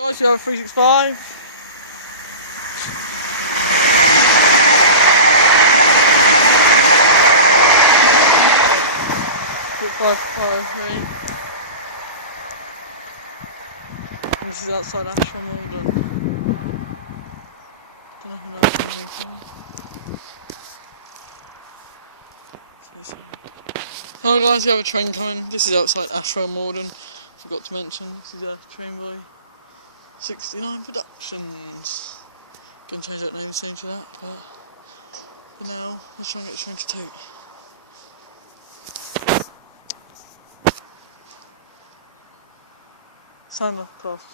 Guys, you have a 365. 553. This is outside Ashwell Morden. Hello guys, we have a train coming. This is outside Ashwell Morden. Forgot to mention, this is a train by 69 Productions. Gonna change that name soon to that, but for now, let's try and get the train to toot. Sandler Cross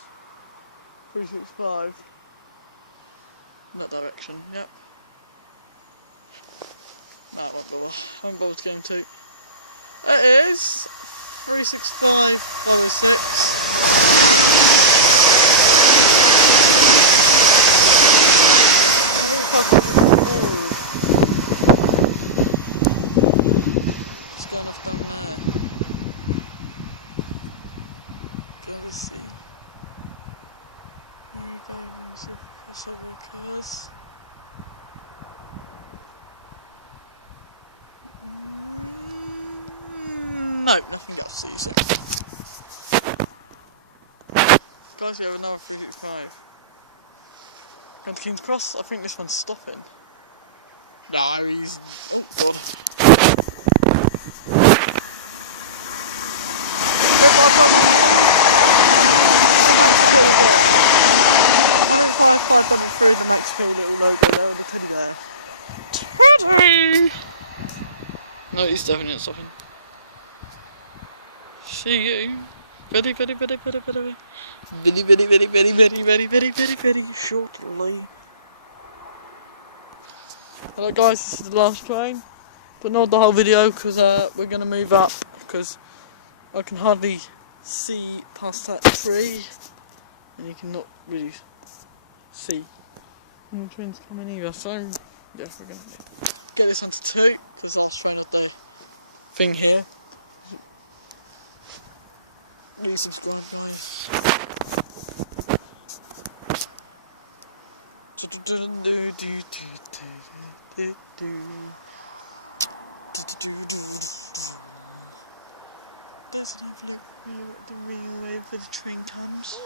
365 in that direction, yep. No, I won't bother. I won't bother to get him to. It is 365 No, nothing else to see. Guys, we have another 365. Going to King's Cross. I think this one's stopping. No, he's... Oh god. Through the next field, it will open there. No, he's definitely not stopping. See you very shortly. Hello guys, this is the last train, but not the whole video because we're going to move up because I can hardly see past that tree and you cannot really see when the train's coming either, so yeah, we're going to get this onto 2 because the last train of the thing here. Please subscribe, guys. There's an envelope here at the real way where the train comes.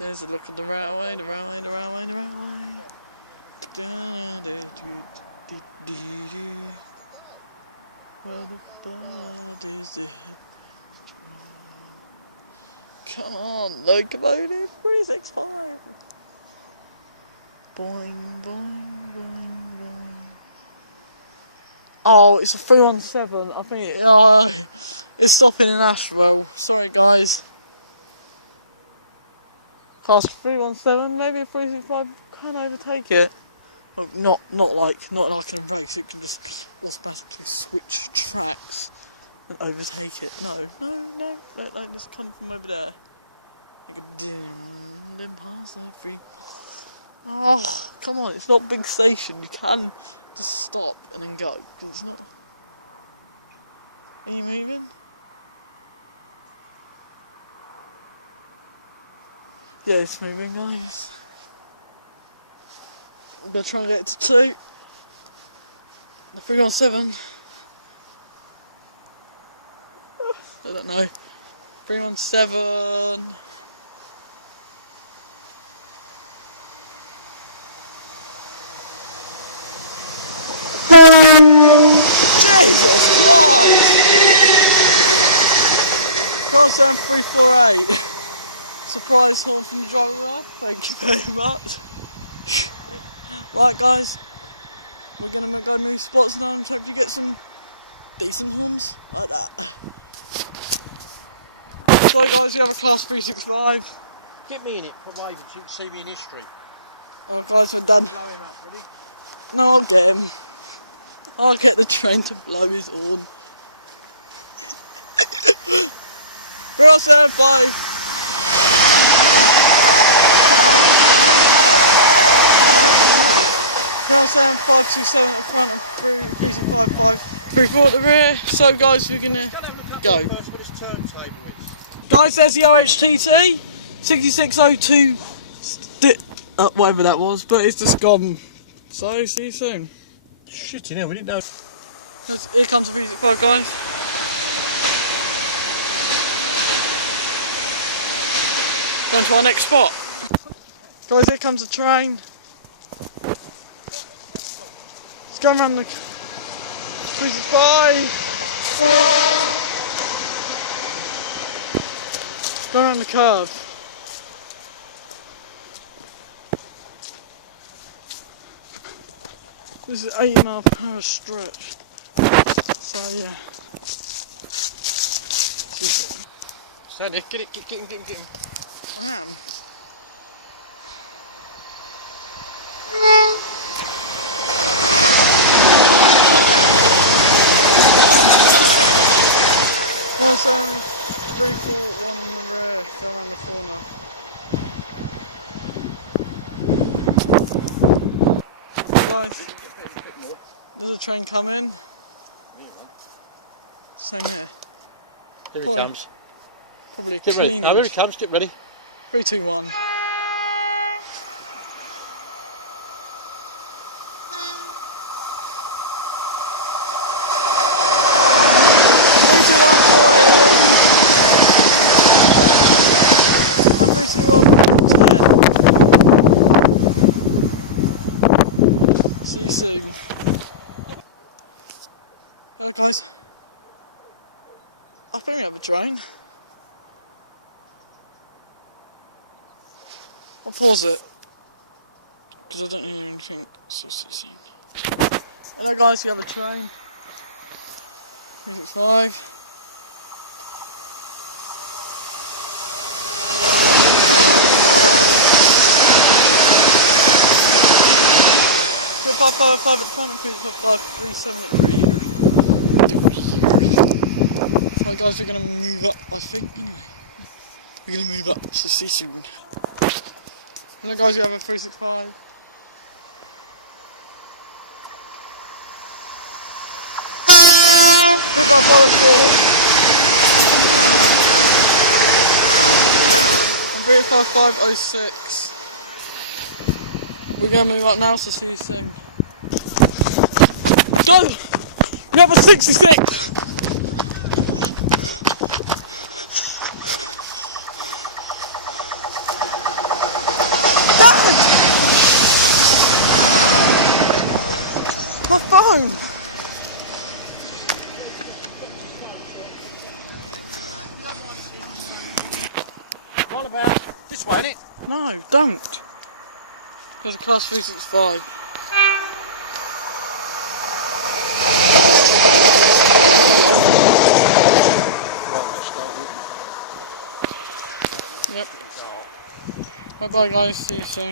There's a look at the railway, the railway, the railway, the railway. Come on, locomotive 365. Boing, boing, boing, boing. Oh, it's a 317. I think it's stopping in Ashwell. Sorry, guys. Class 317, maybe a 365 can overtake it. Not like in race. It can just basically switch tracks and overtake it. No, just come from over there. Then pass every. Oh, come on! It's not big station. You can just stop and then go. It's not. Are you moving? Yeah, it's moving, guys. I'm gonna try and get it to 2. The 317. I don't know. 317. Supplies all from the driver. Thank you very much. Right guys, we're going to make our new spots now and hopefully get some decent ones like that. So guys, we have a class 365. Get me in it for live so you can see me in history. Oh guys, we're done. Blow him up, buddy. No, I'll get him. I'll get the train to blow his horn. We're all set, bye. Three quarter rear. So guys, we're gonna Just go have a look up go. first what this turntable is. Guys, there's the OHTT 6602 whatever that was, but it's just gone. So, see you soon. Shit, you know, we didn't know. Here comes the music plug, guys. Going to our next spot. Guys, here comes the train. It's going around the 365. Going around the curve. This is 80 mph stretch. So yeah. Stand there, get him. Does a train come in? So yeah. Here he comes. Probably Get ready. Here he comes, get ready. 3, 2, 1. Guys, I think we have a train. I'll pause it because I don't hear anything. Hello guys, we have a train. Is it 5? Guys, we're going to move up, I think. We're going to move up to see soon. Hello guys, we have a 365. And 35506. We're going to move up now to see soon. Oh! We have a 66! What about this way, innit? No, don't. There's a class 365. Yep. Bye bye guys, see you soon.